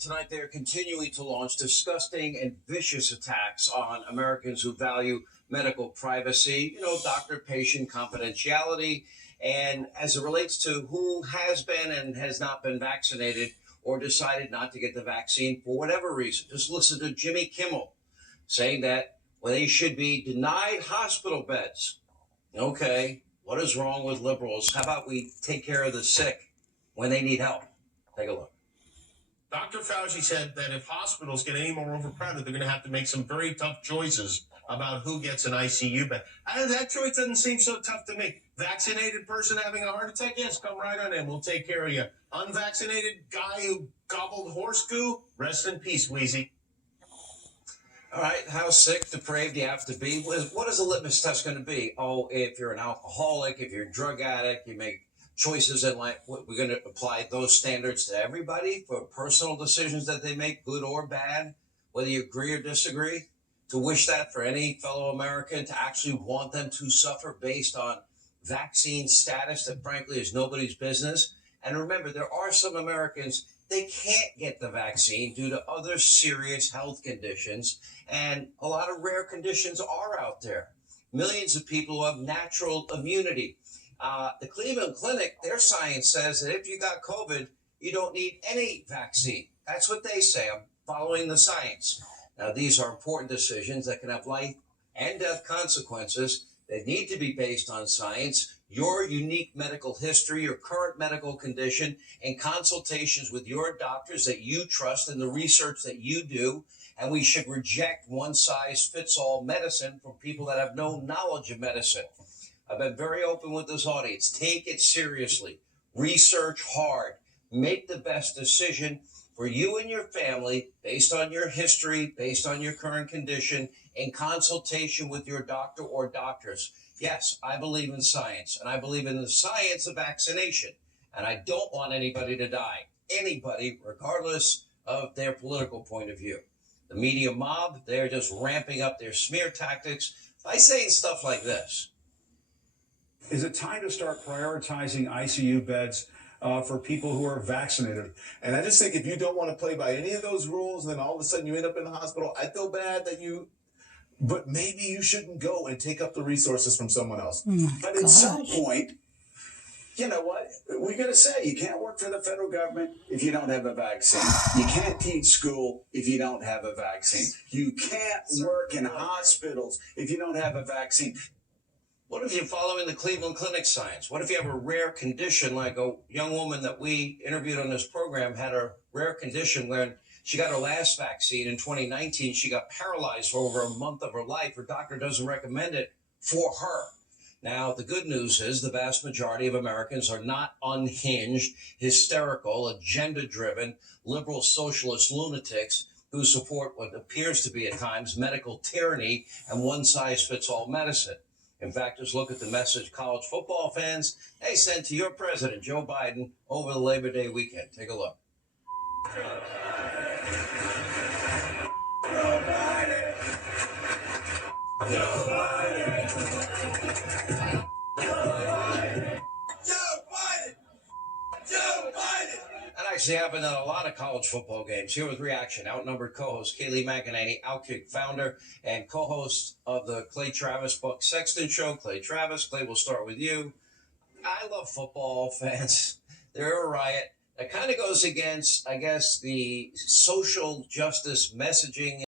tonight they're continuing to launch disgusting and vicious attacks on Americans who value medical privacy, doctor-patient confidentiality, and as it relates to who has been and has not been vaccinated or decided not to get the vaccine for whatever reason. Just listen to Jimmy Kimmel saying that they should be denied hospital beds. Okay, what is wrong with liberals? How about we take care of the sick when they need help? Take a look. Dr. Fauci said that if hospitals get any more overcrowded, they're going to have to make some very tough choices about who gets an ICU bed. That choice doesn't seem so tough to me. Vaccinated person having a heart attack? Yes, come right on in. We'll take care of you. Unvaccinated guy who gobbled horse goo? Rest in peace, Wheezy. All right, how sick, depraved do you have to be? What is the litmus test going to be? Oh, if you're an alcoholic, if you're a drug addict, you make choices in life. We're going to apply those standards to everybody for personal decisions that they make, good or bad, whether you agree or disagree. To wish that for any fellow American, to actually want them to suffer based on vaccine status that frankly is nobody's business. And remember, there are some Americans, they can't get the vaccine due to other serious health conditions. And a lot of rare conditions are out there. Millions of people who have natural immunity. The Cleveland Clinic, their science says that if you got COVID, you don't need any vaccine. That's what they say. I'm following the science. Now, these are important decisions that can have life and death consequences. They need to be based on science, your unique medical history, your current medical condition, and consultations with your doctors that you trust and the research that you do. And we should reject one-size-fits-all medicine from people that have no knowledge of medicine. I've been very open with this audience. Take it seriously. Research hard. Make the best decision for you and your family based on your history, based on your current condition, in consultation with your doctor or doctors. Yes, I believe in science, and I believe in the science of vaccination. And I don't want anybody to die. Anybody, regardless of their political point of view. The media mob, they're just ramping up their smear tactics by saying stuff like this. Is it time to start prioritizing ICU beds for people who are vaccinated? And I just think if you don't want to play by any of those rules, then all of a sudden you end up in the hospital. I feel bad that but maybe you shouldn't go and take up the resources from someone else. But at some point, you know what? We're going to say you can't work for the federal government if you don't have a vaccine. You can't teach school if you don't have a vaccine. You can't work in hospitals if you don't have a vaccine. What if you're following the Cleveland Clinic science? What if you have a rare condition, like a young woman that we interviewed on this program had a rare condition when she got her last vaccine in 2019. She got paralyzed for over a month of her life. Her doctor doesn't recommend it for her. Now, the good news is the vast majority of Americans are not unhinged, hysterical, agenda-driven, liberal socialist lunatics who support what appears to be at times medical tyranny and one-size-fits-all medicine. In fact, just look at the message college football fans, they sent to your president, Joe Biden, over the Labor Day weekend. Take a look. Joe Biden. Joe Biden. Joe Biden. Joe Biden. That actually happened at a lot of college football games. Here with reaction, outnumbered co-host Kaylee McEnany, Outkick founder and co-host of the Clay Travis Buck Sexton Show. Clay Travis, Clay, we'll start with you. I love football fans. They're a riot. That kind of goes against, I guess, the social justice messaging